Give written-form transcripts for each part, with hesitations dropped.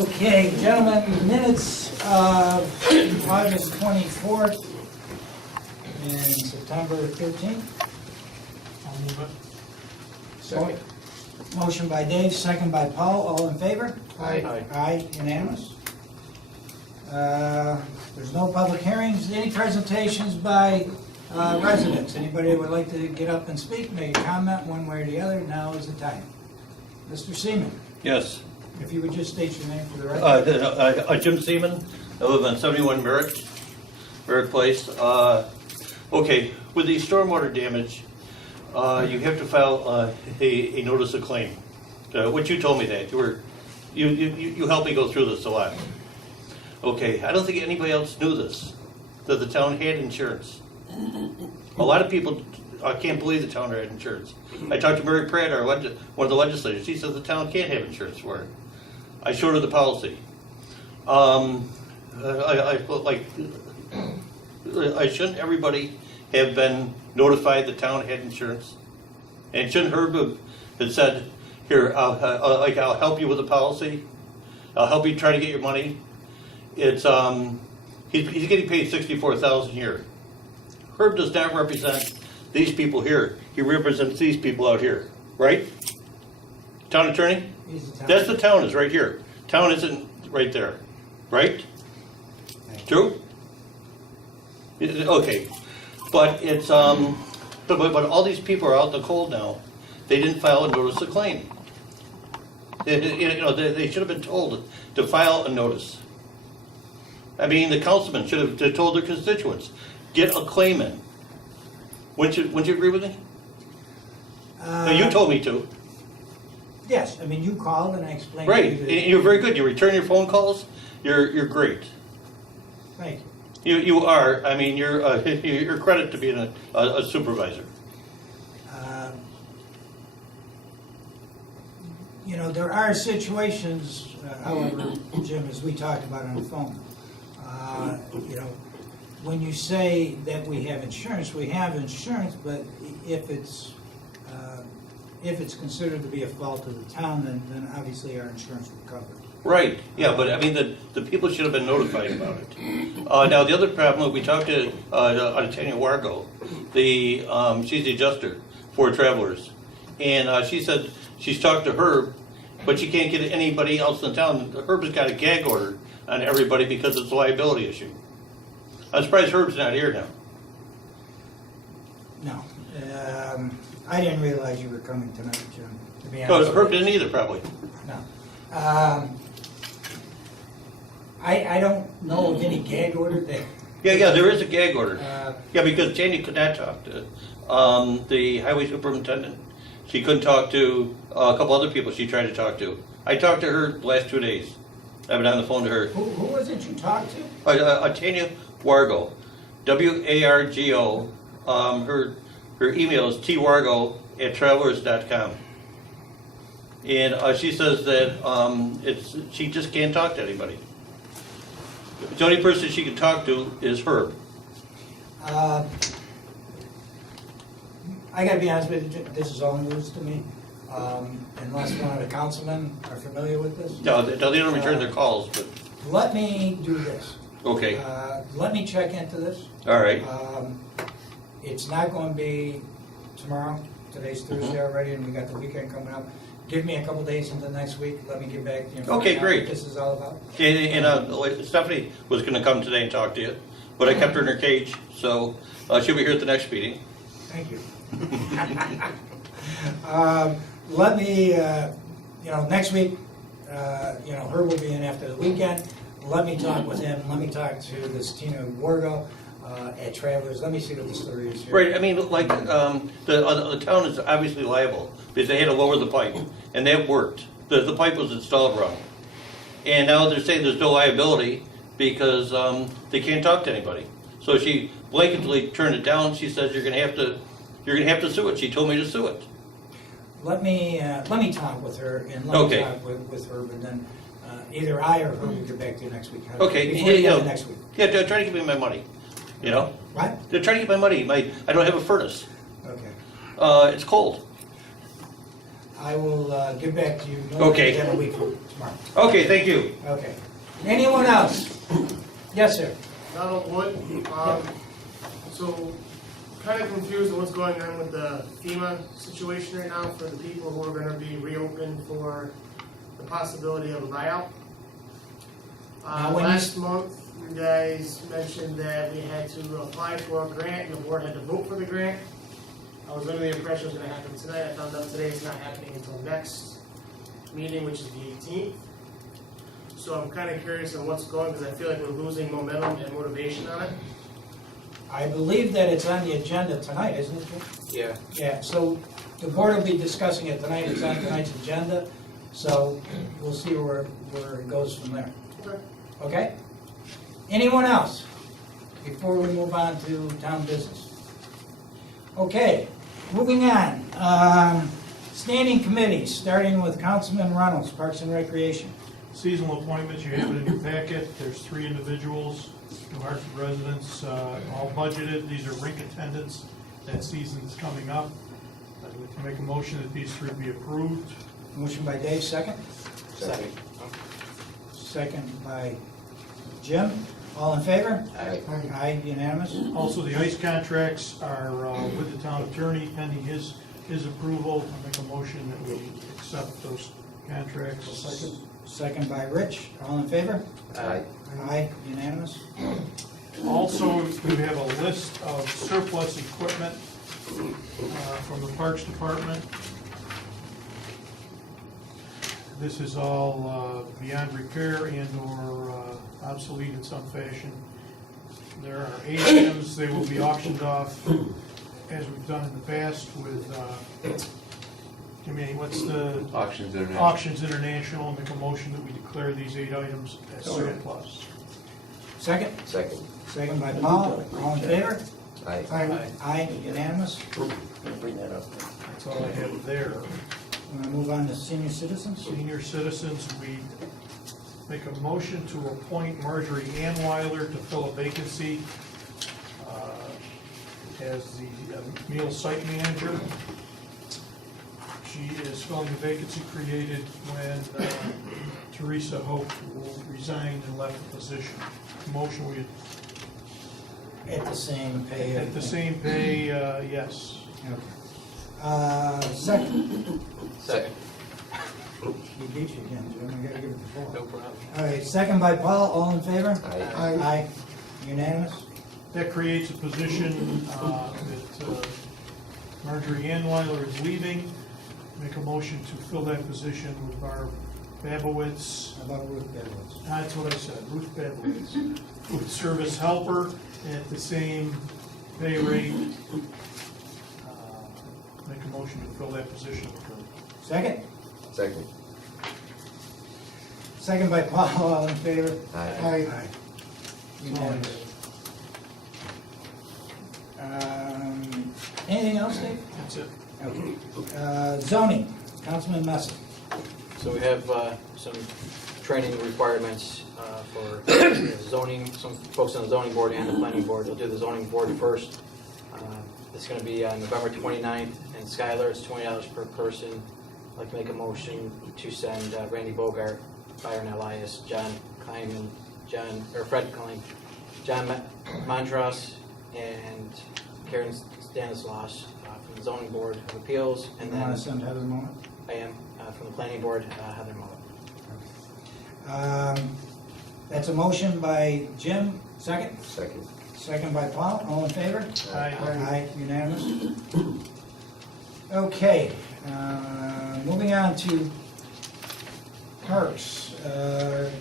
Okay, gentlemen, minutes of August 24th and September 13th. I'll move it. Second. Motion by Dave, second by Paul, all in favor? Aye. Aye, unanimous. There's no public hearings. Any presentations by residents? Anybody who would like to get up and speak, make a comment one way or the other, now is the time. Mr. Seaman, Yes. if you would just state your name for the record. Jim Seaman. I live on 71 Merritt Place. Okay, with the stormwater damage, you have to file a notice of claim. What you told me that you helped me go through this a lot. Okay, I don't think anybody else knew this, that the town had insurance. A lot of people can't believe the town had insurance. I talked to Mary Pratt, one of the legislators. She said the town can't have insurance for it. I showed her the policy. Shouldn't everybody have been notified the town had insurance? And shouldn't Herb have said, here, I'll help you with the policy. I'll help you try to get your money. It's he's getting paid $64,000 a year. Herb does not represent these people here. He represents these people out here, right? Town attorney? He's the town. That's the town is right here. Town isn't right there, right? True? Okay, but it's but all these people are out in the cold now. They didn't file a notice of claim. They should have been told to file a notice. I mean, the councilman should have told their constituents, get a claim in. Wouldn't you agree with me? No, you told me to. Yes, I mean, you called and I explained. Right, to you that- and you're very good. You return your phone calls. You're great. Thank you. You are. I mean, you're credit to being a supervisor. You know, there are situations, however, Jim, as we talked about on the phone, you know, when you say that we have insurance, but if it's considered to be a fault of the town, then obviously our insurance will cover it. Right. Yeah, but I mean, the people should have been notified about it. Now, the other problem, we talked to Tanya Wargo, she's the adjuster for travelers, and she said she's talked to Herb, but she can't get anybody else in town. Herb has got a gag order on everybody because it's a liability issue. I'm surprised Herb's not here now. No, I didn't realize you were coming tonight, Jim, to be No, honest. Herb didn't either, probably. No. I don't know of any gag order that. Yeah, there is a gag order. Uh, Yeah, because Janie could not talk to the highway superintendent. She couldn't talk to a couple other people she tried to talk to. I talked to her the last 2 days. I've been on the phone to her. Who was it you talked to? Tanya Wargo, Wargo. Her email is twargo@travelers.com. And she says that she just can't talk to anybody. The only person she can talk to is Herb. I gotta be honest with you, this is all news to me, unless one of the councilmen are familiar with this. No, they don't return their calls, but, Let me do this. okay, Let me check into this. all right. It's not gonna be tomorrow. Today's Thursday already, and we got the weekend coming up. Give me a couple days into next week, let me get back to you. and find Okay, out great. what this is all about. And Stephanie was gonna come today and talk to you, but I kept her in her cage, so she'll be here at the next meeting. Thank you. Let me, next week, Herb will be in after the weekend. Let me talk with him. Let me talk to this Tina Wargo at Travelers. Let me see what the story is here. Right, I mean, like, the town is obviously liable, because they had to lower the pipe, and that worked. The pipe was installed wrong. And now they're saying there's no liability, because they can't talk to anybody. So she blanketly turned it down. She says, you're gonna have to sue it. She told me to sue it. Let me talk with her and let me Okay. talk with Herb, and then either I or Herb will get back to you next week. Okay, Before the end yeah, of next week. Yeah, they're trying to give me my money, you know? What? They're trying to get my money. I don't have a furnace. Okay. It's cold. I will get back to you no Okay. later than a week from tomorrow. Okay, thank you. Okay. Anyone else? Yes, sir. Donald Wood. So, kind of confused on what's going on with the FEMA situation right now for the people who are going to be reopened for the possibility of a buyout. Now, when you Last month, you guys mentioned that we had to apply for a grant and the board had to vote for the grant. I was under the impression it was going to happen tonight. I found out today it's not happening until next meeting, which is the 18th. So I'm kind of curious on what's going, because I feel like we're losing momentum and motivation on it. I believe that it's on the agenda tonight, isn't it, Jim? Yeah, Yeah, so the board will be discussing it tonight. It's on tonight's agenda, so we'll see where it goes from there. Okay. Okay? Anyone else before we move on to town business? Okay, moving on. Standing committees, starting with Councilman Reynolds, Parks and Recreation. Seasonal appointments, you have it in your packet. There's 3 individuals, New Hartford residents, all budgeted. These are rink attendants. That season is coming up. I'd like to make a motion that these 3 be approved. Motion by Dave, second. second. Second by Jim. All in favor? Aye. Aye, unanimous. Also, the ice contracts are with the town attorney pending his approval. I make a motion that we accept those contracts. Second by Rich. All in favor? Aye. Aye, unanimous. Also, we have a list of surplus equipment from the Parks Department. This is all beyond repair and/or obsolete in some fashion. There are 8 items. They will be auctioned off as we've done in the past with, what's the? Auctions International. Auctions International. Make a motion that we declare these 8 items as surplus. Second? Second. Second by Paul. All in favor? Aye. Aye, unanimous. Bring that up. That's all I have there. Want to move on to senior citizens? Senior citizens, we make a motion to appoint Marjorie Anweiler to fill a vacancy as the meal site manager. She is filling the vacancy created when Teresa Hope resigned and left the position. Motion we, At the same pay. at the same pay, yes. Okay. Second. Second. He beat you again, Jim. I gotta give it the floor. No problem. All right, second by Paul. All in favor? Aye. Aye. Unanimous? That creates a position that Marjorie Anweiler is leaving. Make a motion to fill that position with Barb Babowitz. How about Ruth Edwards? That's what I said, Ruth Babowitz. Food service helper at the same pay rate. Make a motion to fill that position with her. Second? Second. Second by Paul. All in favor? Aye. Unanimous. Anything else, Dave? That's it. Okay. Zoning, Councilman Messer. So we have some training requirements for zoning, some folks on the zoning board and the planning board. We'll do the zoning board first. It's going to be on November 29th, and Skylar, it's $20 per person. I'd like to make a motion to send Randy Bogart, Byron Elias, John Kleiman, Fred Klein, John Montross, and Karen Stanislaus from the zoning board of appeals. And You want then to send Heather Mullen? I am from the planning board, Heather Mullen. That's a motion by Jim, second? Second. Second by Paul, all in favor? Aye. Aye, unanimous. Okay, moving on to parks,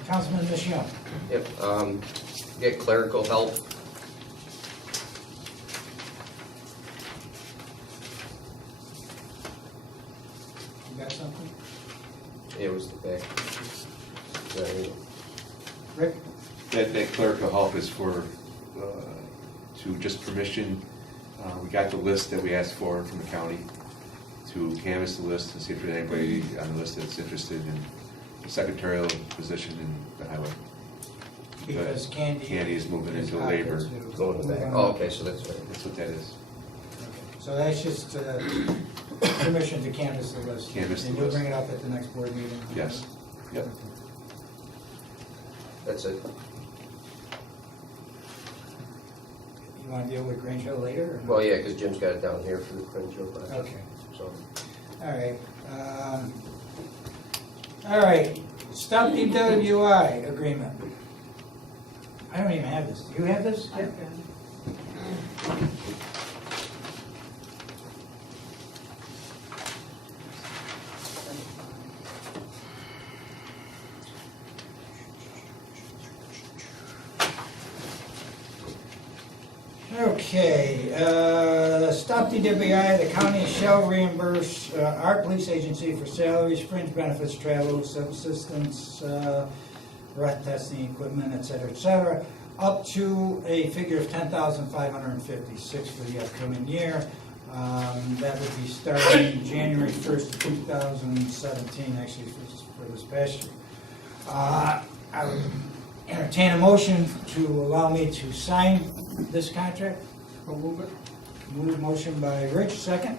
Councilman Michelle. Yep, get clerical help. You got something? It was the back. Sorry. Rick? That clerical help is for, to just permission. We got the list that we asked for from the county to canvass the list and see if there's anybody on the list that's interested in the secretarial position in the highway. Because Candy. Candy is moving into labor. Go in the back. Oh, okay, so that's right. Okay. So So that's just permission to canvass the list. Canvass the And you'll list. bring it up at the next board meeting? Yes. Yep. That's it. You want to deal with Grange Hill later? or no? Well, yeah, because Jim's got it down here for the Crunch Hill project. Okay, So, all right. All right, Stop DWI agreement. I don't even have this. Do you have this? Okay, Stop DWI, the county shall reimburse our police agency for salaries, fringe benefits, travel, subsistence, breath testing equipment, et cetera, up to a figure of $10,556 for the upcoming year. That would be starting January 1st, 2017, actually for this past year. I would entertain a motion to allow me to sign this contract. I'll move it. Motion by Rich, second.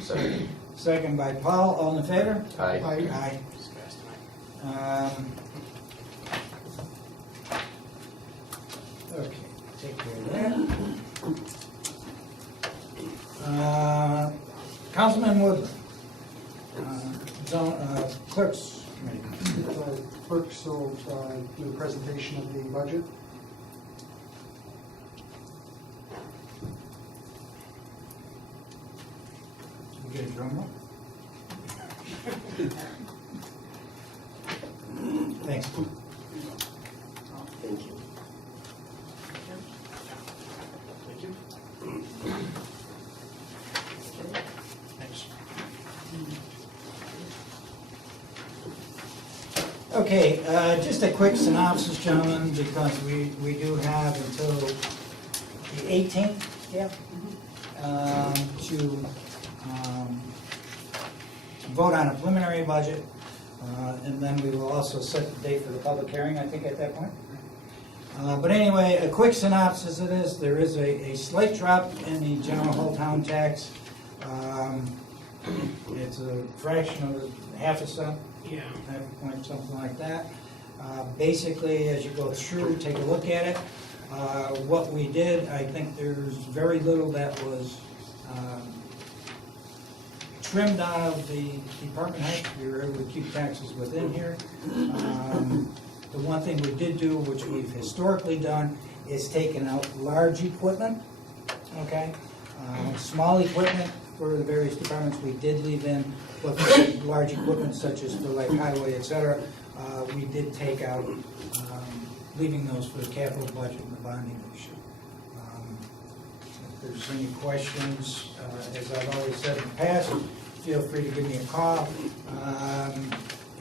second. Second by Paul, all in favor? Aye. Aye. Okay, take care of that. Councilman Woodland, clerks committee. Clerk, so do the presentation of the budget. We get a drum roll? Thanks. Thank you. Okay, just a quick synopsis, gentlemen, because we do have until the 18th, to vote on a preliminary budget, and then we will also set the date for the public hearing, I think, at that point. But anyway, a quick synopsis of this: there is a slight drop in the general whole town tax. It's a fraction of half a cent. Yeah. Half a point, something like that. Basically, as you go through, take a look at it. What we did, I think there's very little that was trimmed out of the department head. We were able to keep taxes within here. The one thing we did do, which we've historically done, is taken out large equipment, okay? Small equipment for the various departments we did leave in, but for large equipment such as for like highway, et cetera, we did take out, leaving those for the capital budget and the bonding issue. If there's any questions, as I've always said in the past, feel free to give me a call.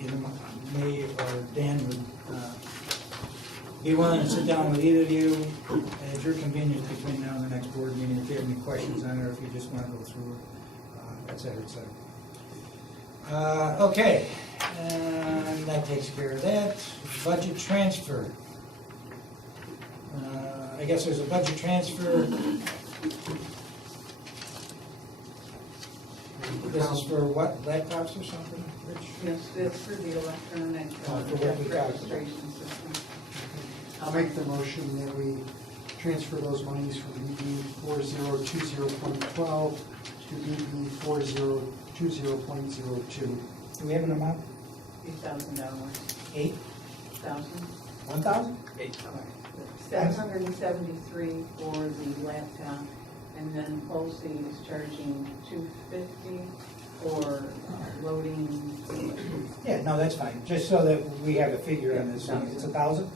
Either me or Dan would be willing to sit down with either of you at your convenience between now and the next board meeting, if you have any questions on it, or if you just want to go through it, et cetera, et cetera. Okay, and that takes care of that. Budget transfer. I guess there's a budget transfer. This is for what, laptops or something, Rich? Yes, it's for the electronic For what we talked about. registration system. I'll make the motion that we transfer those monies from BB 4020.12 to BB 4020.02. Do we have an amount? $8,000. 8,000? 1,000? 1,000? 773 for the laptop, and then Posey is charging $250 for loading. Yeah, no, that's fine, just so that we have a figure on this, it's 1,000?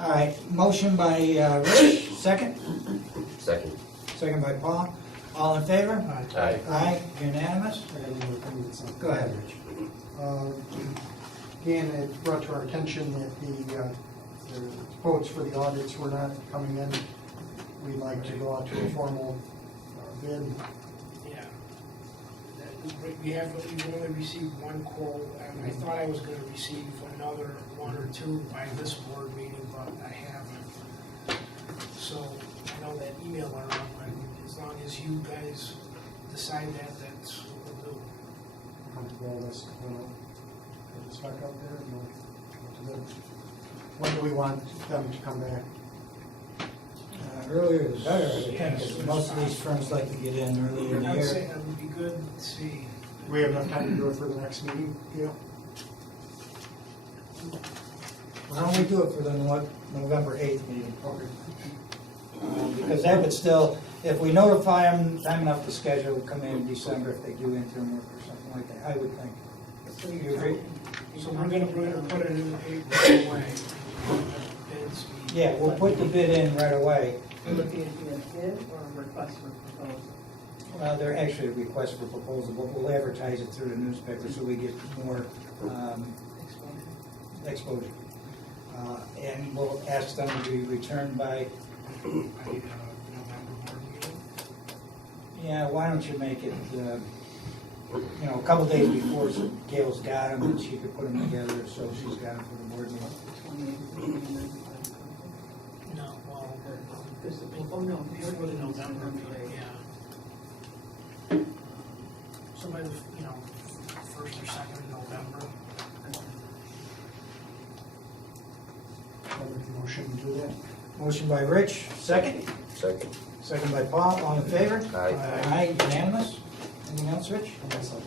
All right, motion by Rich, second? Second. Second by Paul. All in favor? Aye. Aye, unanimous? I got another thing that's on. Go ahead, Rich. Again, it brought to our attention that the quotes for the audits were not coming in. We'd like to go out to a formal bid. Yeah. We've only received one quote, and I thought I was gonna receive another one or two by this board meeting, but I haven't. So, I know that email went out, but as long as you guys decide that, that's what we'll do. Comfortable with us, put this back out there, and we'll- when do we want them to come back? Earlier the better, I would think, because most of these firms like to get in earlier in the I would year. say that would be good, let's see. We have enough time to do it for the next meeting, Gail? Why don't we do it for the November 8th meeting? Okay. Because that would still, if we notify them time enough to schedule, come in December if they do interim work or something like that, I would think. So You you're agree? So we're gonna put it in the paper right away. Bids, we- Yeah, we'll put the bid in right away. Will it be a bid or a request for proposal? They're actually a request for proposal, but we'll advertise it through the newspaper so we get more Exposure. exposure. And we'll ask them to be returned by, November board meeting. yeah, why don't you make it, a couple days before, so Gail's got them and she could put them together, so she's got them for the board meeting. 28th. No, well, This is- Oh, no. for the November meeting, yeah. So by the, first or second of November. I'll make the motion to do that. Motion by Rich, second. Second. Second by Paul, all in favor? Aye. Aye, unanimous. Anything else, Rich? Yes, sir.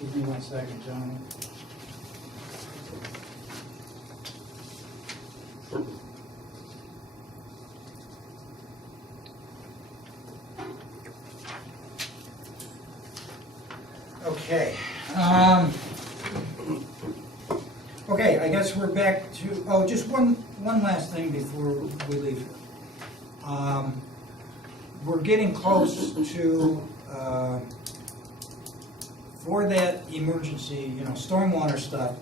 Give me 1 second, gentlemen. Okay. Okay, I guess we're back to, just one last thing before we leave. We're getting close to, for that emergency, stormwater stuff,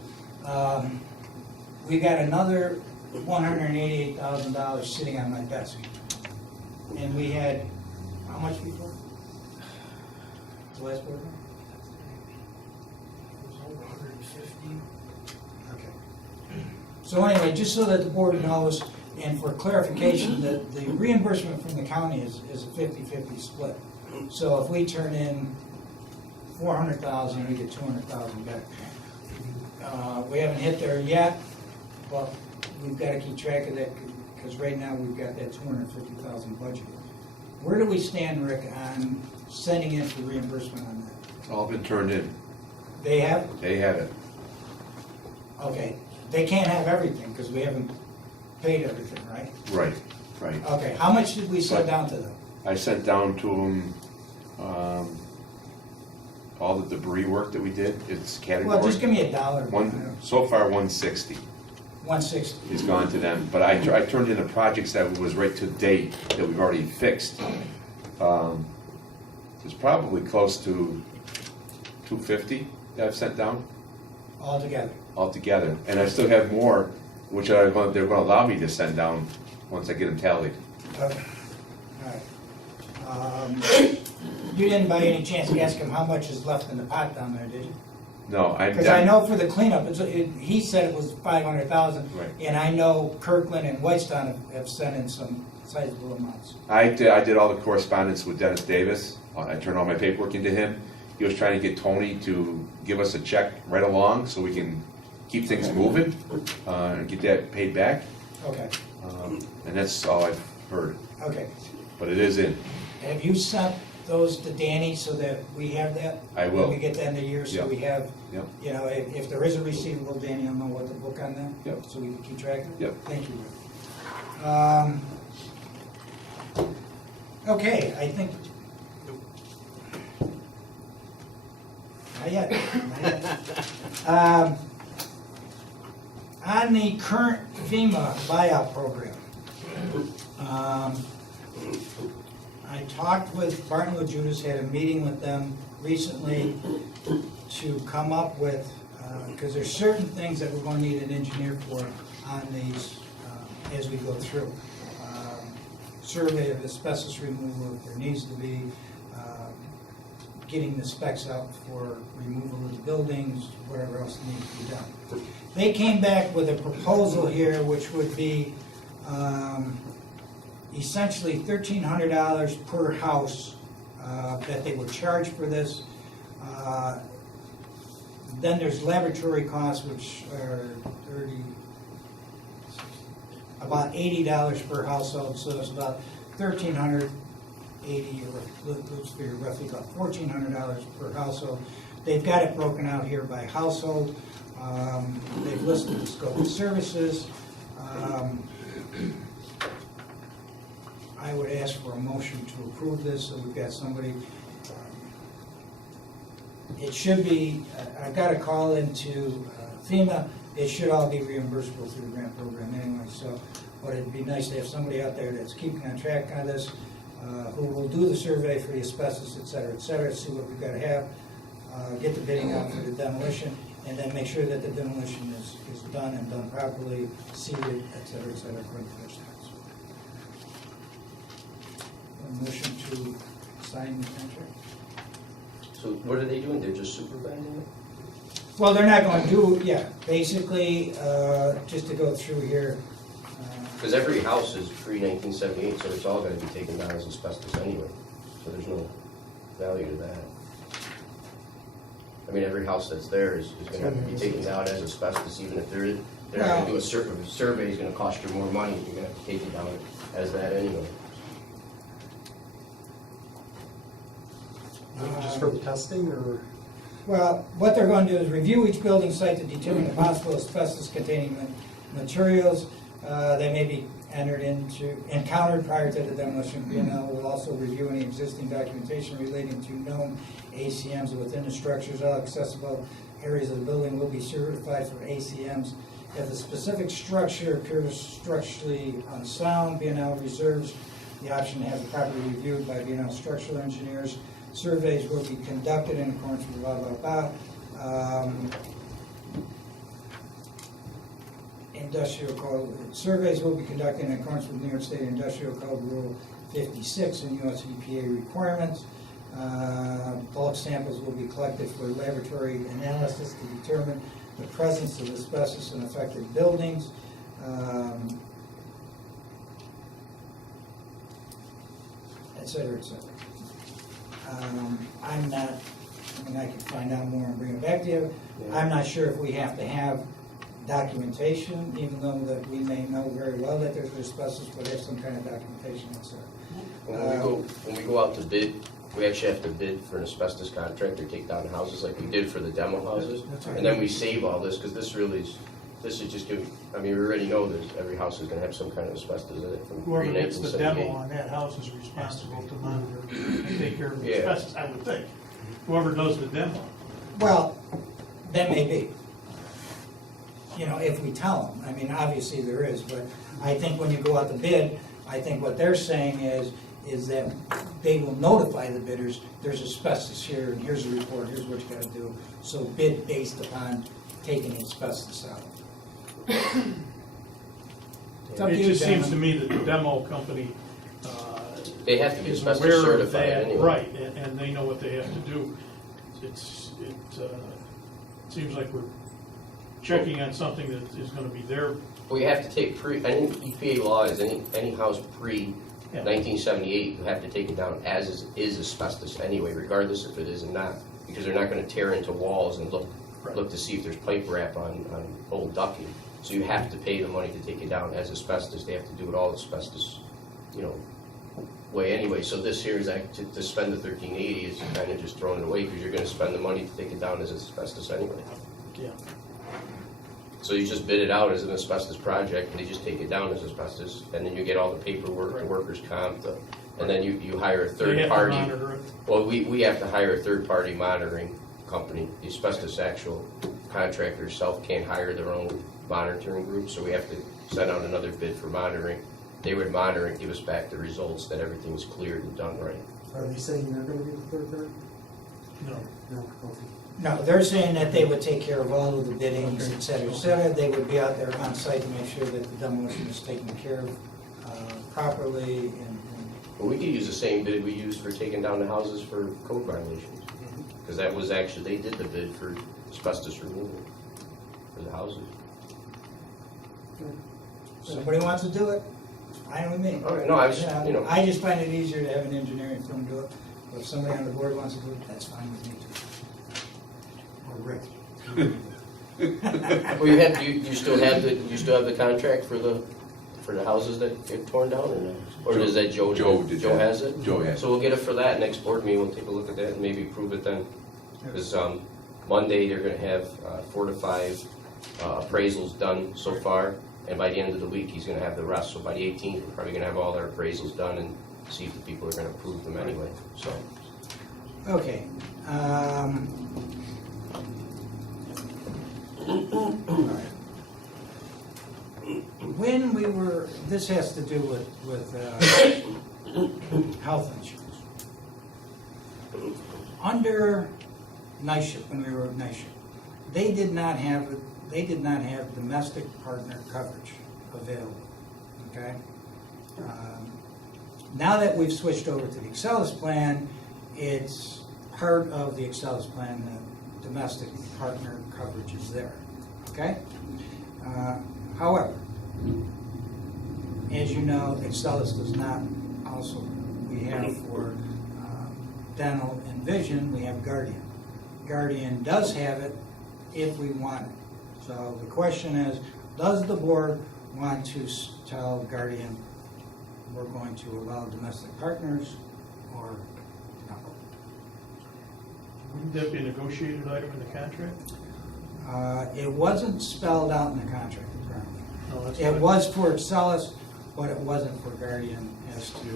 we got another $188,000 sitting on my desk. And we had, how much before? The last board meeting? It was over 150. Okay. So anyway, just so that the board knows, and for clarification, that the reimbursement from the county is a 50-50 split. So if we turn in 400,000, we get 200,000 back. We haven't hit there yet, but we've got to keep track of that, because right now we've got that 250,000 budget. Where do we stand, Rick, on sending in for reimbursement on that? It's all been turned in. They have? They have it. Okay. They can't have everything, because we haven't paid everything, right? Right. Okay, how much did we send down to them? I sent down to them all the debris work that we did. It's category. Well, just give me a dollar. So far, 160 160. is gone to them. But I turned in the projects that was right to date that we've already fixed. It's probably close to 250 that I've sent down Altogether. altogether. And I still have more, which they're going to allow me to send down once I get them tallied. Okay. All right. You didn't by any chance ask him how much is left in the pot down there, did you? No, Because I know for the cleanup, he said it was 500,000. Right. And I know Kirkland and Whitestone have sent in some sizable amounts. I did all the correspondence with Dennis Davis. I turned all my paperwork into him. He was trying to get Tony to give us a check right along so we can keep things moving and get that paid back. Okay, And that's all I've heard. okay. But it is in. Have you sent those to Danny so that we have that? I will. When we get to the end of the year, so Yep. we have, Yep. if there is a receivable, Danny will know what to book on that? Yep. So we can keep track of it? Yep. Thank you. Okay, I think. Not yet. Not yet. On the current FEMA buyout program, I talked with Barton LaJudas, had a meeting with them recently to come up with, because there's certain things that we're going to need an engineer for on these as we go through. Survey of asbestos removal, if there needs to be, getting the specs out for removal of the buildings, whatever else needs to be done. They came back with a proposal here, which would be essentially $1,300 per house that they would charge for this. Then there's laboratory costs, which are about $80 per household, so it's about $1,380, or let's figure roughly about $1,400 per household. They've got it broken out here by household. They've listed the scope of services. I would ask for a motion to approve this, so we've got somebody. It should be, I've got a call into FEMA. It should all be reimbursable through the grant program anyway, so, but it'd be nice to have somebody out there that's keeping on track on this, who will do the survey for the asbestos, et cetera, see what we've got to have, get the bidding out for the demolition, and then make sure that the demolition is done and done properly, seeded, et cetera, according to their specs. A motion to sign the contract? So what are they doing? They're just supervising it? Well, they're not going to do, yeah, basically, just to go through here. Because every house is pre-1978, so it's all gonna be taken down as asbestos anyway. So there's no value to that. I mean, every house that's there is gonna have to be taken down as asbestos, even if they're not gonna do a survey is gonna cost you more money, you're gonna have to take it down as that anyway. Just for the testing, or? Well, what they're going to do is review each building site to determine the possible asbestos-containing materials. They may be encountered prior to the demolition. B&L will also review any existing documentation relating to known ACMs within the structures. All accessible areas of the building will be certified for ACMs. If the specific structure appears structurally unsound, B&L reserves the option to have it properly reviewed by B&L structural engineers. Surveys will be conducted in accordance with blah, blah, blah. Industrial code, surveys will be conducted in accordance with New York State Industrial Code Rule 56 and US EPA requirements. Bulk samples will be collected for laboratory analysis to determine the presence of asbestos in affected buildings. Et cetera, et cetera. I'm not, I mean, I can find out more and bring it back to you. I'm not sure if we have to have documentation, even though that we may know very well that there's asbestos, but have some kind of documentation, et cetera. When we go out to bid, we actually have to bid for an asbestos contractor, take down houses like we did for the demo houses. That's right. And then we save all this, because this is just giving, I mean, we already know that every house is gonna have some kind of asbestos in it from Whoever gets the demo pre-1978. on that house is responsible to monitor and take care of the Yeah. asbestos, I would think. Whoever does the demo. Well, that may be. You know, if we tell them. I mean, obviously there is, but I think when you go out to bid, I think what they're saying is that they will notify the bidders, there's asbestos here, and here's a report, here's what you gotta do. So bid based upon taking asbestos out. It's up to It you, just seems to gentlemen. me that the demo company They have to be is asbestos aware of certified that, anyway. right, and they know what they have to do. It seems like we're checking on something that is gonna be there. We have to take any EPA law is any house pre-1978, you have to take it down as is asbestos anyway, regardless if it is or not. Because they're not gonna tear into walls and look to see if there's pipe wrap on old ducting. So you have to pay the money to take it down as asbestos. They have to do it all asbestos, way anyway. So this here is to spend the $1,380 is kind of just throwing it away because you're gonna spend the money to take it down as asbestos anyway. Yeah. So you just bid it out as an asbestos project, and they just take it down as asbestos, and then you get all the paperwork, the workers' comp, and then you hire a They third have to party. monitor it. Well, we have to hire a third-party monitoring company. The asbestos actual contractor itself can't hire their own monitoring group, so we have to send out another bid for monitoring. They would monitor and give us back the results that everything's cleared and done right. Are they saying they're gonna be the third party? No. No, okay. No, they're saying that they would take care of all of the biddings, et cetera, et cetera. They would be out there on site to make sure that the demolition is taken care of properly and But we could use the same bid we used for taking down the houses for code violations. Because that was actually, they did the bid for asbestos removal for the houses. Somebody wants to do it, it's fine with me. Okay, no, I was, Yeah, you know. I just find it easier to have an engineering firm do it, but if somebody on the board wants to do it, that's fine with me too. Or Rick. Well, you still have the contract for the houses that get torn down, or no? Or is that Joe? Joe did Joe that. has it? Joe has it. So we'll get it for that next board meeting, we'll take a look at that and maybe approve it then. Because, Monday, they're gonna have, 4 to 5 appraisals done so far, and by the end of the week, he's gonna have the rest, so by the 18th, we're probably gonna have all our appraisals done and see if the people are gonna approve them anyway, so. Okay. When we were, this has to do with health insurance. Under night shift, when we were at night shift, they did not have domestic partner coverage available, okay? Now that we've switched over to the Excellus plan, it's part of the Excellus plan that domestic partner coverage is there, okay? However, as you know, Excellus does not also, we have for dental and vision, we have Guardian. Guardian does have it if we want it. So the question is, does the board want to tell Guardian we're going to allow domestic partners or no? Wouldn't that be a negotiated item in the contract? It wasn't spelled out in the contract apparently. No, that's It fine. was for Excellus, but it wasn't for Guardian as to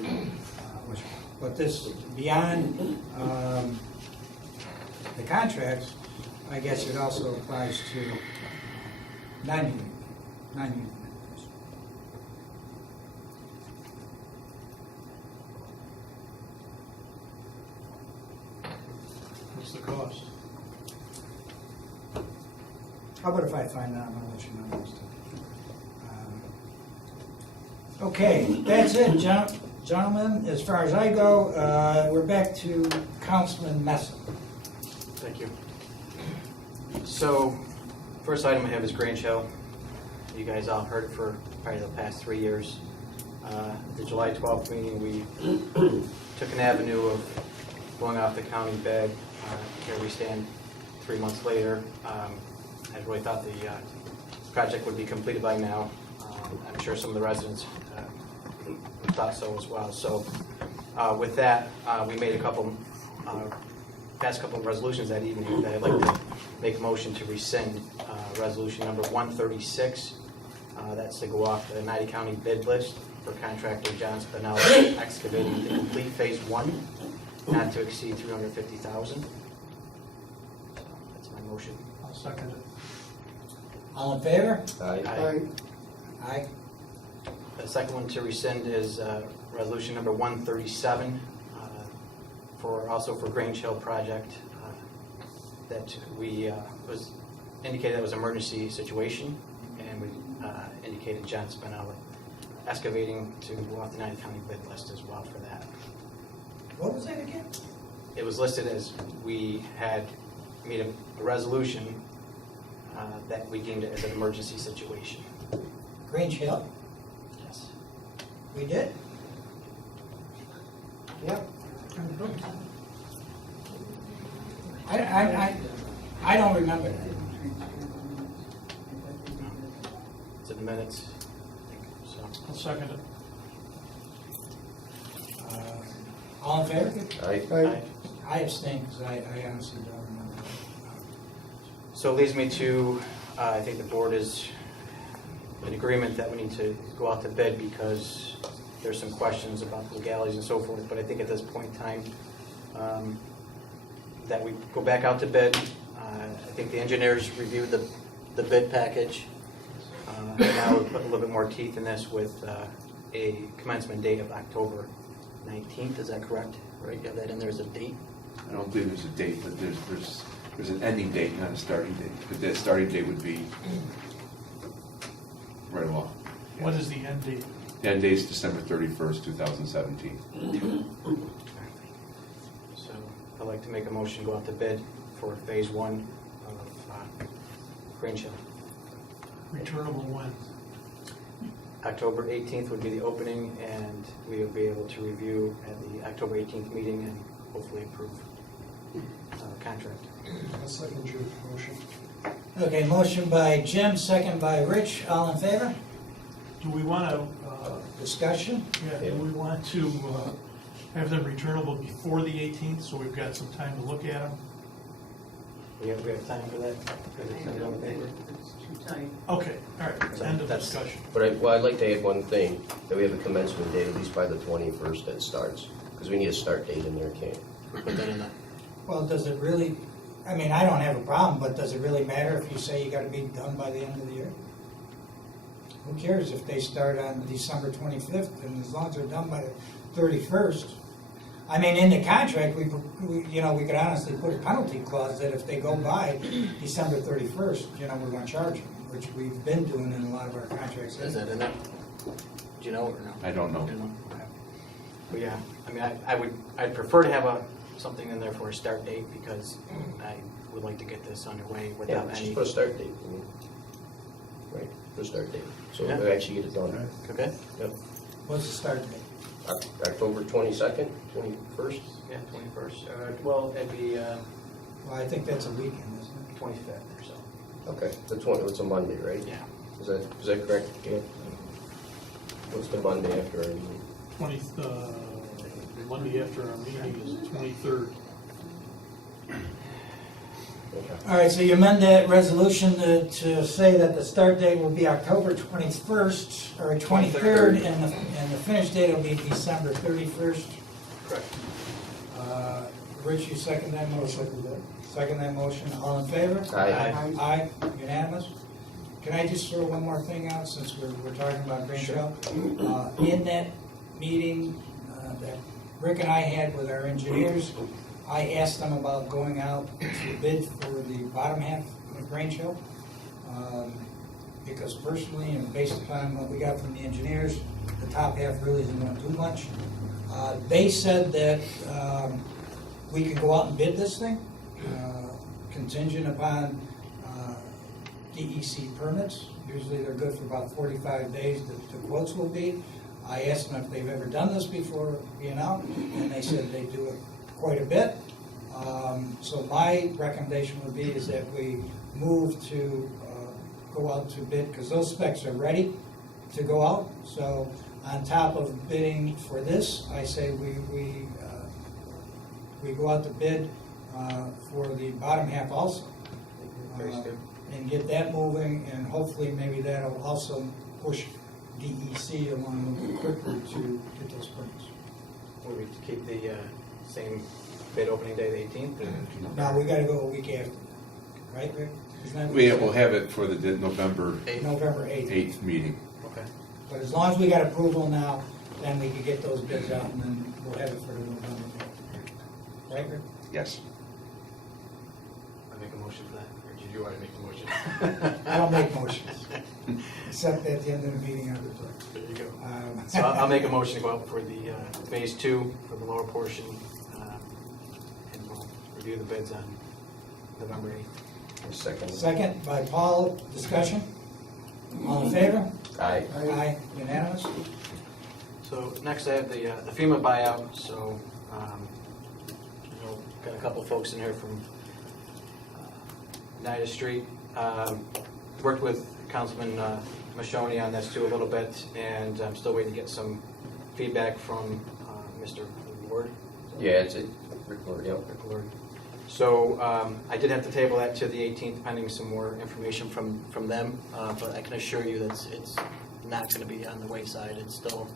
which. But this, beyond the contracts, I guess it also applies to non-union members. What's the cost? How about if I find out, I'll let you know next time. Okay, that's it, gentlemen. As far as I go, we're back to Councilman Mesa. Thank you. So, first item I have is Grange Hill. You guys all heard it for probably the past 3 years. At the July 12th meeting, we took an avenue of going off the county bed. Here we stand 3 months later. I really thought the project would be completed by now. I'm sure some of the residents thought so as well. So with that, we made passed a couple of resolutions that evening that I'd like to make a motion to rescind. Resolution number 136. That's to go off the United County bid list for contractor John Spinelli excavating to complete phase 1, not to exceed $350,000. That's my motion. I'll second it. All in favor? Aye. Aye. The second one to rescind is resolution number 137, also for Grange Hill project, that we was indicated that was an emergency situation, and we indicated John Spinelli excavating to go off the United County bid list as well for that. What was that again? It was listed as we had made a resolution that we deemed it as an emergency situation. Grange Hill? Yes. We did? Yep. I don't remember that. It's in the minutes. So, I'll second it. All in favor? Aye. I abstain because I honestly don't remember. So it leads me to, I think the board is in agreement that we need to go out to bid because there's some questions about the legalities and so forth, but I think at this point in time, that we go back out to bid. I think the engineers reviewed the bid package. And now we put a little bit more teeth in this with a commencement date of October 19th, is that correct? Right, you have that in there as a date? I don't believe there's a date, but there's an ending date, not a starting date. But that starting date would be right along. What is the end date? The end date's December 31st, 2017. So I'd like to make a motion, go out to bid for phase one of Green Hill. Returnable when? October 18th would be the opening, and we will be able to review at the October 18th meeting and hopefully approve contract. I'll second your motion. Okay, motion by Jim, second by Rich, all in favor? Do we want to, Discussion? do we want to have them returnable before the 18th, so we've got some time to look at them? We have time for that? Because it's not on the paper. It's too tight. Okay, all right, So end of that's- discussion. But I'd like to add one thing, that we have a commencement date, at least by the 21st that starts, because we need a start date in there, can't? Put that in there. Well, does it really, I mean, I don't have a problem, but does it really matter if you say you gotta be done by the end of the year? Who cares if they start on December 25th, and as long as they're done by the 31st? I mean, in the contract, we could honestly put a penalty clause that if they go by December 31st, we're gonna charge them, which we've been doing in a lot of our contracts. Is that in there? Do you know or no? I don't know. You don't know? Okay. But yeah, I mean, I'd prefer to have something in there for a start date, because I would like to get this underway Yeah, without just any. put a start date. Right, put a start date, so Yeah. we actually get it done. Okay? Yep. What's the start date? October 22nd, 21st? Yeah, 21st. Well, it'd be Well, I think that's a weekend, isn't 25th or so. Okay, it's a Monday, right? Yeah. Is that correct? Yeah. What's the Monday after our meeting? Monday after our meeting is the 23rd. Okay. it? All right, so you amend that resolution to say that the start date will be October 21st, or 23rd, and the finish date will be December 31st. Correct. Rich, you second that motion? Second that motion, all in favor? Aye. Aye, unanimous. Can I just throw one more thing out, since we're talking about Green Hill? In that meeting that Rick and I had with our engineers, I asked them about going out to bid for the bottom half of Green Hill. Because personally, and based upon what we got from the engineers, the top half really isn't gonna do much. They said that we could go out and bid this thing, contingent upon DEC permits. Usually they're good for about 45 days, the quotes will be. I asked them if they've ever done this before being out, and they said they do it quite a bit. So my recommendation would be is that we move to go out to bid, because those specs are ready to go out. So on top of bidding for this, I say we go out to bid for the bottom half also. Very good. And get that moving, and hopefully maybe that'll also push DEC along a little quicker to get those permits. Would we keep the same bid opening day, the 18th? Now, we gotta go a week after, right, Rick? Isn't that what We you will said? have it for the November November 8th. 8th meeting. Okay. But as long as we got approval now, then we can get those bids out, and then we'll have it for the November. Right, Rick? Yes. I make a motion for that, or did you already make the motion? I don't make motions, except at the end of the meeting, I would like. There you go. So I'll make a motion to go out for the phase 2 for the lower portion, and we'll review the bids on November 8th. Second. Second by Paul, discussion? All in favor? Aye. Aye, unanimous? So next I have the FEMA buyout, so, got a couple folks in here from Nida Street. Worked with Councilman Mashoni on this too a little bit, and I'm still waiting to get some feedback from Mr. Ward. Yeah, it's a record, yep. Rick Ward. So I did have to table that to the 18th, pending some more information from them, but I can assure you that it's not going to be on the wayside. It's still.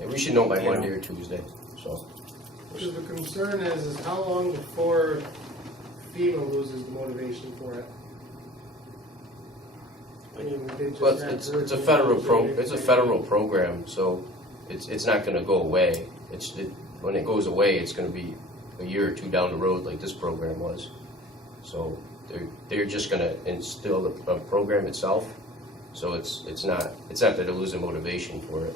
Yeah, we should know by Monday or Tuesday, so. So the concern is how long before FEMA loses the motivation for it? I mean, they just Well, had it's a virtual it's a federal program, so it's not gonna go away. When it goes away, it's gonna be a year or two down the road like this program was. So they're just gonna instill the program itself. So it's not that they're losing motivation for it.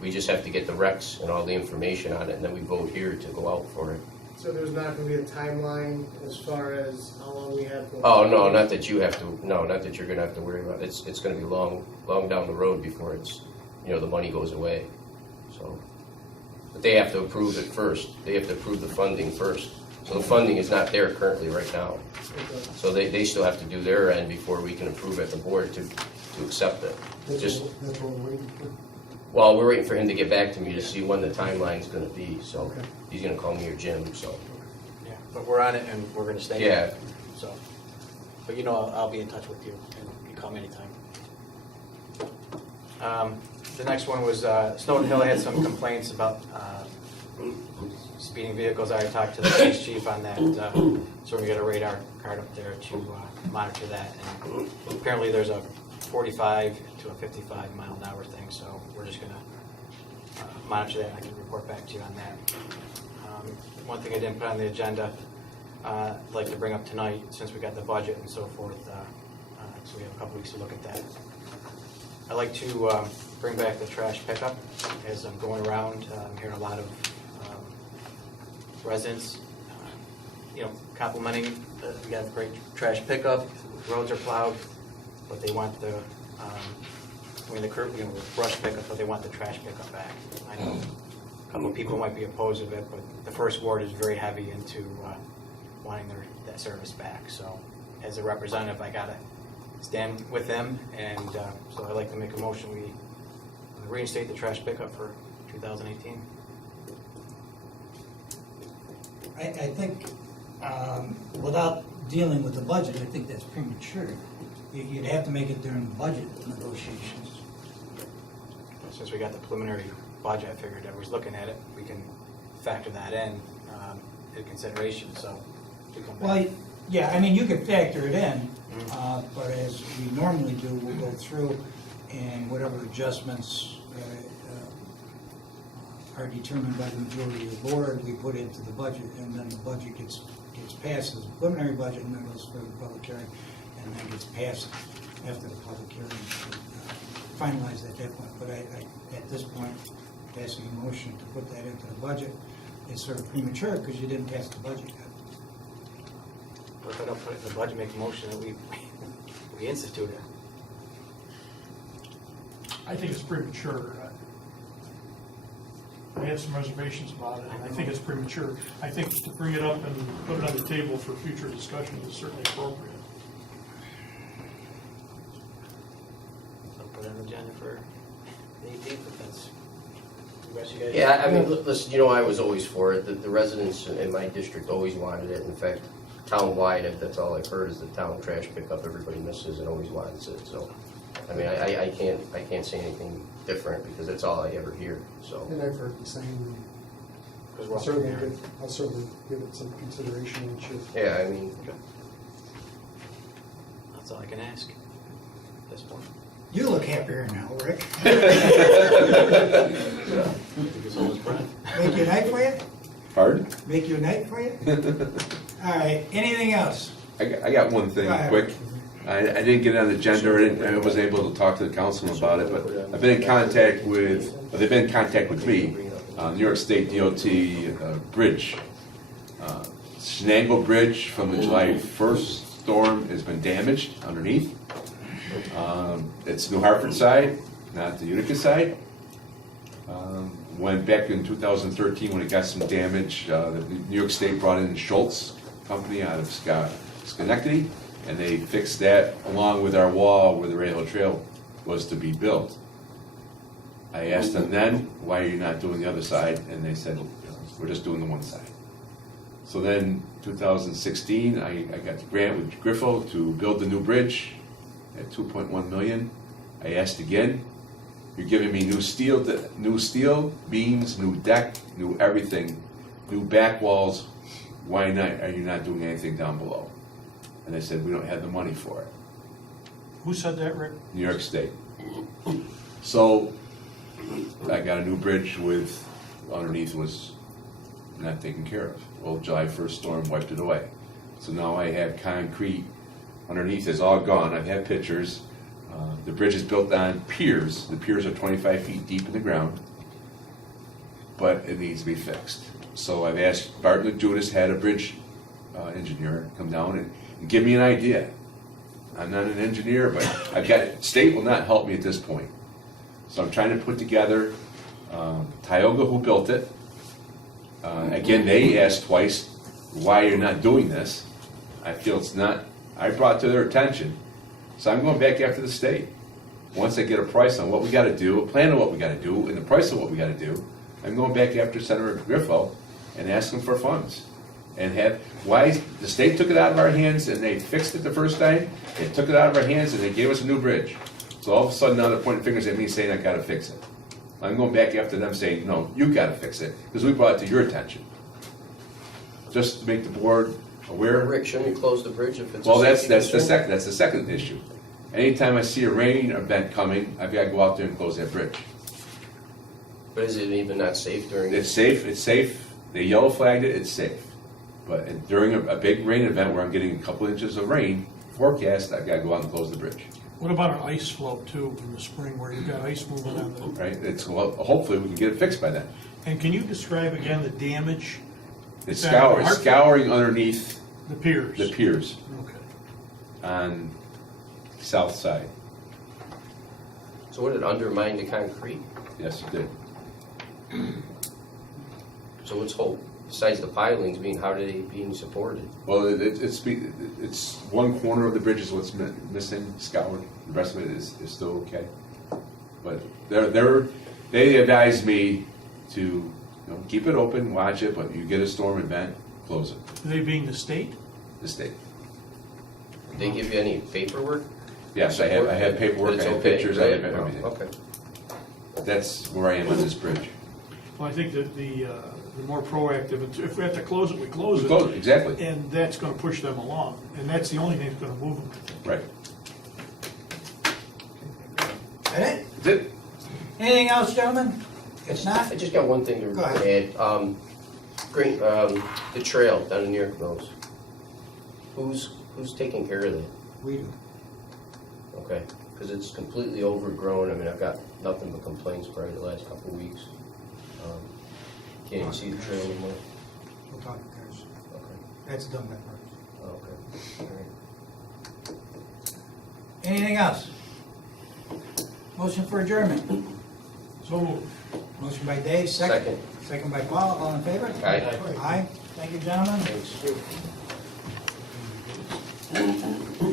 We just have to get the recs and all the information on it, and then we vote here to go out for it. So there's not gonna be a timeline as far as how long we have? Oh, no, not that you have to, no, not that you're gonna have to worry about it. It's gonna be long down the road before it's, the money goes away, so. But they have to approve it first. They have to approve the funding first. So the funding is not there currently right now. So they still have to do their end before we can approve at the board to accept it. That's what we're waiting for. Well, we're waiting for him to get back to me to see when the timeline's gonna be, so Okay. he's gonna call me or Jim, so. Yeah, but we're on it and we're gonna stay. Yeah. So, but I'll be in touch with you and you can call me anytime. The next one was, Snowden Hill had some complaints about, speeding vehicles. I already talked to the police chief on that, so we got a radar card up there to, monitor that. And apparently there's a 45 to a 55 mile an hour thing, so we're just gonna, monitor that and I can report back to you on that. One thing I didn't put on the agenda, I'd like to bring up tonight, since we got the budget and so forth, so we have a couple weeks to look at that. I'd like to bring back the trash pickup. As I'm going around, I'm hearing a lot of residents, complimenting that we got a great trash pickup, roads are plowed, but they want the brush pickup, but they want the trash pickup back. I know a couple of people might be opposed to it, but the first ward is very heavy into wanting that service back. So as a representative, I gotta stand with them, and so I'd like to make a motion, we reinstate the trash pickup for 2018. I think, without dealing with the budget, I think that's premature. You'd have to make it during budget negotiations. Since we got the preliminary budget, I figured everybody's looking at it, we can factor that in consideration, so we come back. Well, yeah, I mean, you can factor it in, but as we normally do, we'll go through and whatever adjustments are determined by the majority of the board, we put into the budget, and then the budget gets passed as a preliminary budget, and then goes for the public hearing, and then gets passed after the public hearing, finalized at that point. But at this point, passing a motion to put that into the budget is sort of premature, because you didn't pass the budget yet. If I don't put it in the budget, make a motion that we institute it. I think it's premature. I have some reservations about it, and I think it's premature. I think to bring it up and put it on the table for future discussion is certainly appropriate. So put it on the agenda for the 18th, if that's, the rest of you guys. Yeah, I mean, listen, I was always for it. The residents in my district always wanted it. In fact, town-wide, that's all I've heard is the town trash pickup. Everybody misses and always wants it, so. I mean, I can't say anything different because that's all I ever hear, so. And I've heard the same. Because we're I'll up certainly there. give it some consideration and should. Yeah, I mean, That's all I can ask at this point. You look happier now, Rick. Because all this breath. Make you a night for you? Pardon? Make you a night for you? All right, anything else? I got one thing Go ahead. quick. I didn't get it on the agenda, or I wasn't able to talk to the councilman about it, but I've been in contact with, they've been in contact with me, New York State DOT bridge. Shenango Bridge from the July 1st storm has been damaged underneath. It's New Hartford side, not the Utica side. Went back in 2013 when it got some damage, the New York State brought in Schultz Company out of Schenectady, and they fixed that along with our wall where the rail trail was to be built. I asked them then, why are you not doing the other side? And they said, we're just doing the one side. So then, 2016, I got the grant with Griffo to build the new bridge at 2.1 million. I asked again, you're giving me new steel, beams, new deck, new everything, new back walls. Why not? Are you not doing anything down below? And they said, we don't have the money for it. Who said that, Rick? New York State. So I got a new bridge with, underneath was not taken care of. Well, July 1st storm wiped it away. So now I have concrete underneath, is all gone. I've had pictures. The bridge is built on piers. The piers are 25 feet deep in the ground. but it needs to be fixed. So I've asked Bartlett Judas, had a bridge engineer, come down and give me an idea. I'm not an engineer, but I've got, state will not help me at this point. So I'm trying to put together, Tioga who built it. Again, they asked twice why you're not doing this. I feel it's not, I brought to their attention. So I'm going back after the state. Once I get a price on what we gotta do, a plan of what we gotta do, and the price of what we gotta do, I'm going back after Senator Griffo and ask him for funds. And have, the state took it out of our hands and they fixed it the first time, they took it out of our hands and they gave us a new bridge. So all of a sudden now they're pointing fingers at me saying I gotta fix it. I'm going back after them saying, no, you gotta fix it, because we brought it to your attention. Just to make the board aware. Rick, shouldn't we close the bridge if it's a Well, that's safety concern? that's the second issue. Anytime I see a rain event coming, I've gotta go out there and close that bridge. But is it even not safe during? It's safe, they yellow flagged it, it's safe. But during a big rain event where I'm getting a couple inches of rain forecast, I've gotta go out and close the bridge. What about an ice float too in the spring where you've got ice moving on the, Right, well, hopefully we can get it fixed by then. and can you describe again the damage, It's Is that Hartford? scouring underneath the piers? the piers Okay. on south side. So would it undermine the concrete? Yes, it did. So what's hope? Besides the pilings, how are they being supported? Well, it's one corner of the bridge is what's missing, scoured. The rest of it is still okay. But they advised me to, keep it open, watch it, but you get a storm event, close it. They being the state? The state. Did they give you any paperwork? Yes, I have paperwork, That I it's have okay, pictures, I have right? everything. Okay. That's where I am on this bridge. Well, I think that the more proactive, if we have to close it, we close We it. close it, exactly, And that's gonna push them along, and that's the only thing that's gonna move them. right. That it? That's it. Anything else, gentlemen? If not, I just got one thing to Go ahead. add. The trail down in York Mills. Who's taking care of that? we do. Okay, because it's completely overgrown. I mean, I've got nothing but complaints probably the last couple of weeks. Can't even see the trail anymore. We'll talk to Chris. Okay, That's done by Chris. okay, all right. Anything else? Motion for adjournment. So moved. Motion by Dave, second. Second by Paul, all in favor? Aye. Aye. Thank you, gentlemen. Thanks.